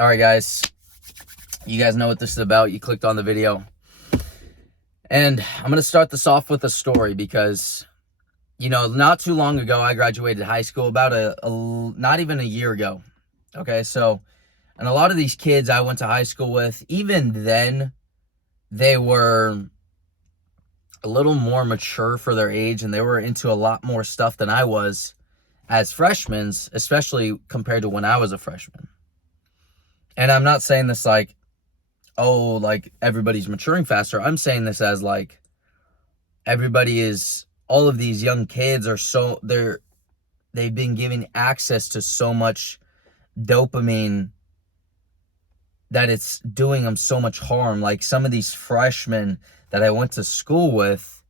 All right, guys. You guys know what this is about. You clicked on the video. And I'm going to start this off with a story because, not too long ago, I graduated high school, about not even a year ago. Okay, so, and a lot of these kids I went to high school with, even then, they were a little more mature for their age, and they were into a lot more stuff than I was as freshmen, especially compared to when I was a freshman. And I'm not saying this like, oh, like everybody's maturing faster. I'm saying this as like all of these young kids they've been given access to so much dopamine that it's doing them so much harm. Like some of these freshmen that I went to school with,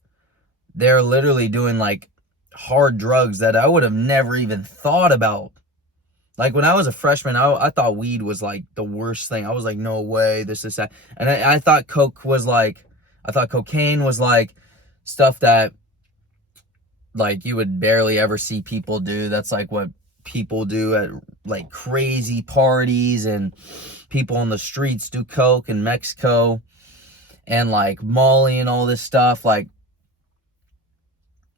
they're literally doing like hard drugs that I would have never even thought about. Like when I was a freshman, I thought weed was like the worst thing. I was like, no way, this is that. And I thought I thought cocaine was like stuff that like you would barely ever see people do. That's like what people do at like crazy parties, and people on the streets do coke in Mexico and like Molly and all this stuff. Like,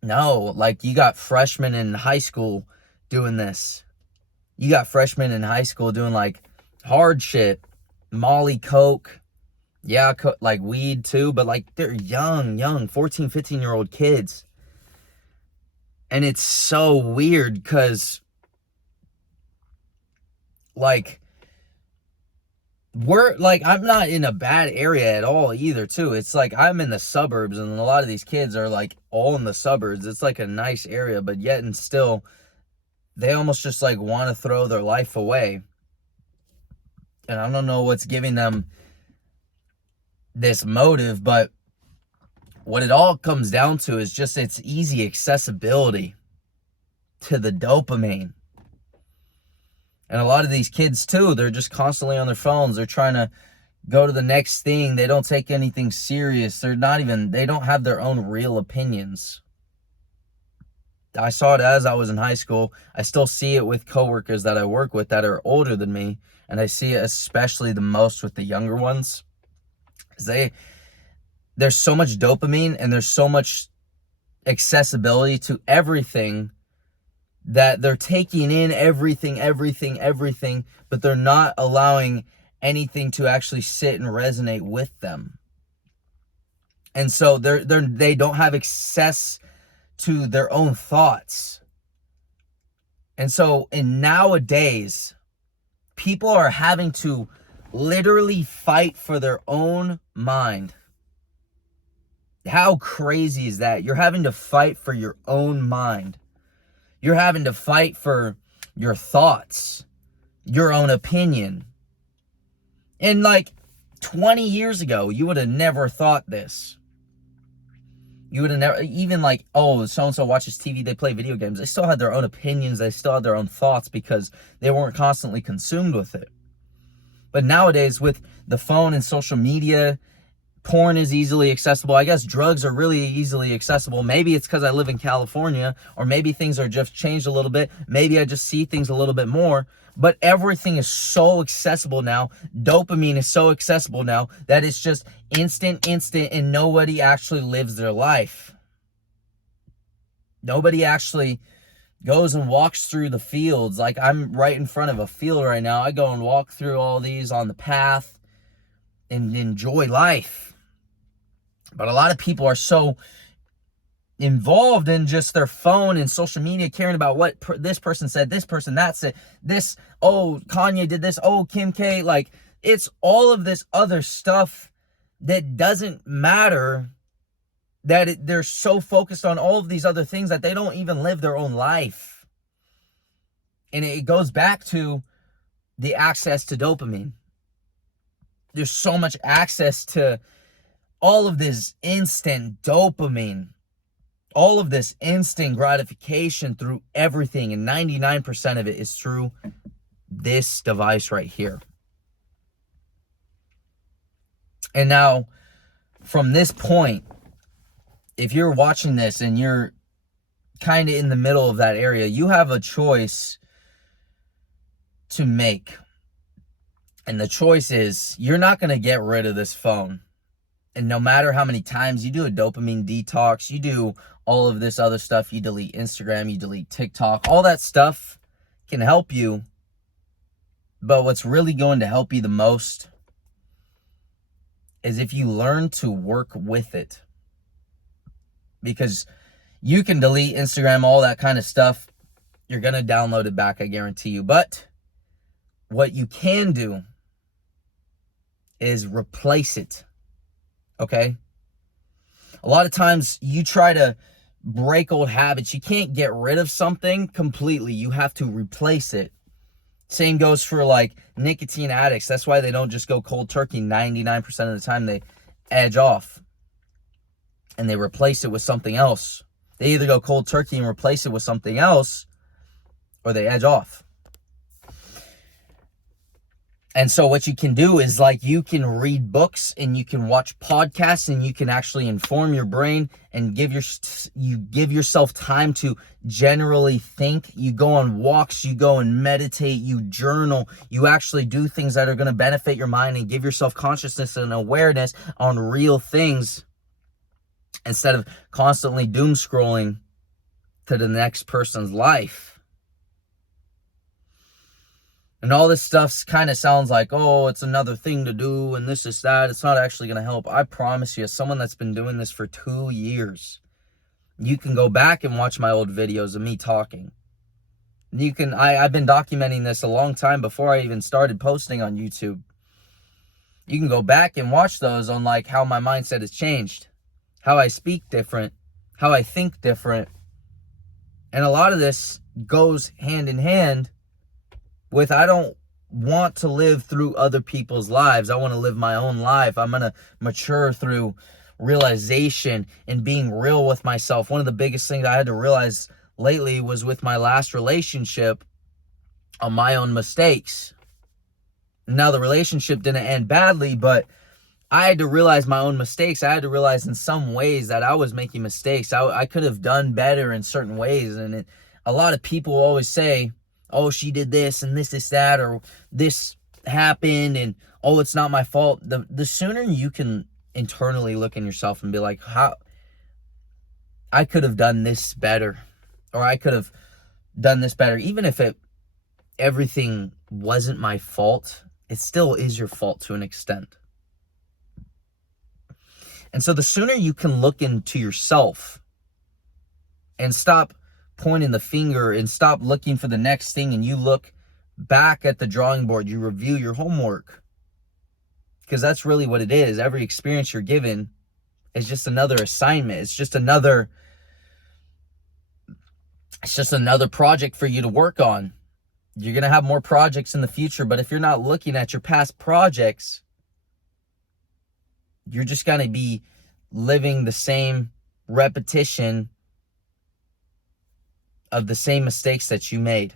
no, like you got freshmen in high school doing this. You got freshmen in high school doing like hard shit, Molly, coke, yeah, like weed too, but like they're young, 14, 15-year-old kids. And it's so weird because like I'm not in a bad area at all either too. It's like I'm in the suburbs, and a lot of these kids are like all in the suburbs. It's like a nice area, but yet and still they almost just like want to throw their life away. And I don't know what's giving them this motive, but what it all comes down to is just its easy accessibility to the dopamine. And a lot of these kids too, they're just constantly on their phones. They're trying to go to the next thing. They don't take anything serious. They don't have their own real opinions. I saw it as I was in high school. I still see it with coworkers that I work with that are older than me. And I see it especially the most with the younger ones. Because there's so much dopamine and there's so much accessibility to everything that they're taking in everything, but they're not allowing anything to actually sit and resonate with them. And so they don't have access to their own thoughts. And so nowadays, people are having to literally fight for their own mind. How crazy is that? You're having to fight for your own mind. You're having to fight for your thoughts, your own opinion. And like 20 years ago, you would have never thought this. You would have never, even like, oh, so-and-so watches TV, they play video games. They still had their own opinions. They still had their own thoughts because they weren't constantly consumed with it. But nowadays, with the phone and social media, porn is easily accessible. I guess drugs are really easily accessible. Maybe it's because I live in California, or maybe things are just changed a little bit. Maybe I just see things a little bit more. But everything is so accessible now. Dopamine is so accessible now that it's just instant, and nobody actually lives their life. Nobody actually goes and walks through the fields. Like I'm right in front of a field right now. I go and walk through all these on the path and enjoy life. But a lot of people are so involved in just their phone and social media, caring about what this person said, this person that said, this, oh, Kanye did this, oh, Kim K. Like, it's all of this other stuff that doesn't matter, that they're so focused on all of these other things that they don't even live their own life. And it goes back to the access to dopamine. There's so much access to all of this instant dopamine, all of this instant gratification through everything, and 99% of it is through this device right here. And now, from this point, if you're watching this and you're kind of in the middle of that area, you have a choice to make. And the choice is, you're not going to get rid of this phone. And no matter how many times you do a dopamine detox, you do all of this other stuff, you delete Instagram, you delete TikTok, all that stuff can help you. But what's really going to help you the most is if you learn to work with it. Because you can delete Instagram, all that kind of stuff. You're going to download it back, I guarantee you. But what you can do is replace it. Okay? A lot of times you try to break old habits. You can't get rid of something completely. You have to replace it. Same goes for like nicotine addicts. That's why they don't just go cold turkey. 99% of the time they edge off and they replace it with something else. They either go cold turkey and replace it with something else, or they edge off. And so what you can do is, like, you can read books and you can watch podcasts and you can actually inform your brain and give yourself time to generally think. You go on walks, you go and meditate, you journal, you actually do things that are going to benefit your mind and give yourself consciousness and awareness on real things instead of constantly doom scrolling to the next person's life. And all this stuff kind of sounds like, oh, it's another thing to do and this is that. It's not actually going to help. I promise you, as someone that's been doing this for 2 years, you can go back and watch my old videos of me talking. I've been documenting this a long time before I even started posting on YouTube. You can go back and watch those on like how my mindset has changed, how I speak different, how I think different. And a lot of this goes hand in hand with, I don't want to live through other people's lives. I want to live my own life. I'm going to mature through realization and being real with myself. One of the biggest things I had to realize lately was with my last relationship, on my own mistakes. Now, the relationship didn't end badly, but I had to realize my own mistakes. I had to realize in some ways that I was making mistakes. I could have done better in certain ways. And a lot of people always say, oh, she did this and this is that, or this happened and, oh, it's not my fault. The sooner you can internally look in yourself and be like, how I could have done this better, or I could have done this better. Even if everything wasn't my fault, it still is your fault to an extent. And so the sooner you can look into yourself and stop pointing the finger and stop looking for the next thing, and you look back at the drawing board, you review your homework, because that's really what it is. Every experience you're given is just another assignment. It's just another project for you to work on. You're going to have more projects in the future, but if you're not looking at your past projects, you're just going to be living the same repetition of the same mistakes that you made.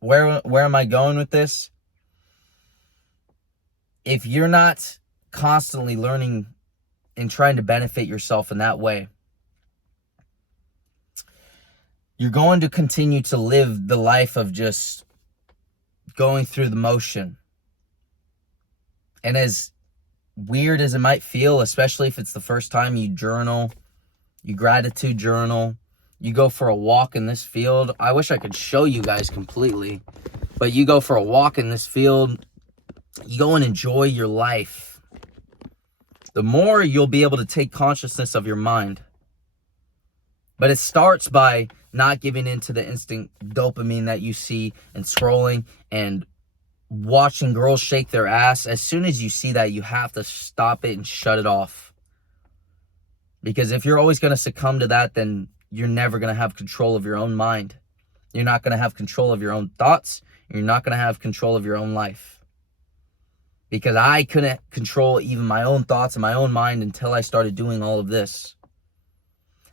Where am I going with this? If you're not constantly learning and trying to benefit yourself in that way, you're going to continue to live the life of just going through the motion. And as weird as it might feel, especially if it's the first time you journal, you gratitude journal, you go for a walk in this field. I wish I could show you guys completely, but you go for a walk in this field, you go and enjoy your life. The more you'll be able to take consciousness of your mind. But it starts by not giving into the instant dopamine that you see and scrolling and watching girls shake their ass. As soon as you see that, you have to stop it and shut it off. Because if you're always going to succumb to that, then you're never going to have control of your own mind. You're not going to have control of your own thoughts. You're not going to have control of your own life. Because I couldn't control even my own thoughts and my own mind until I started doing all of this.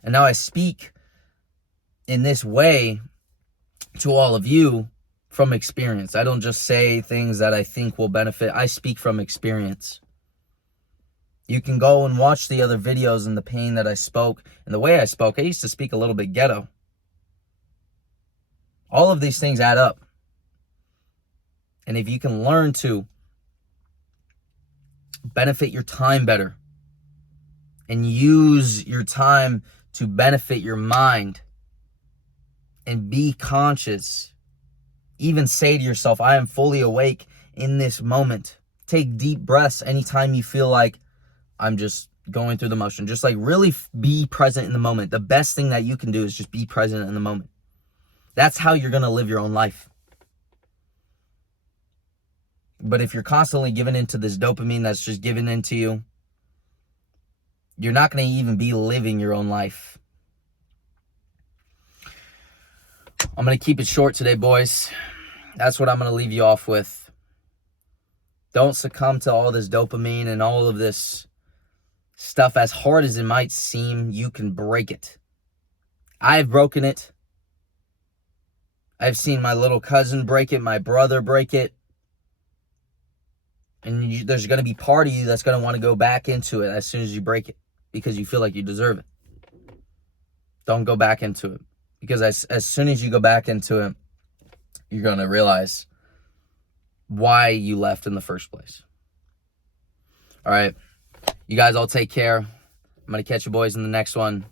And now I speak in this way to all of you from experience. I don't just say things that I think will benefit. I speak from experience. You can go and watch the other videos and the pain that I spoke and the way I spoke. I used to speak a little bit ghetto. All of these things add up. And if you can learn to benefit your time better and use your time to benefit your mind and be conscious, even say to yourself, I am fully awake in this moment. Take deep breaths anytime you feel like I'm just going through the motion. Just like really be present in the moment. The best thing that you can do is just be present in the moment. That's how you're going to live your own life. But if you're constantly giving into this dopamine that's just given into you, you're not going to even be living your own life. I'm going to keep it short today, boys. That's what I'm going to leave you off with. Don't succumb to all this dopamine and all of this stuff. As hard as it might seem, you can break it. I've broken it. I've seen my little cousin break it, my brother break it. And there's going to be part of you that's going to want to go back into it as soon as you break it because you feel like you deserve it. Don't go back into it, because as soon as you go back into it, you're going to realize why you left in the first place. All right. You guys all take care. I'm going to catch you boys in the next one.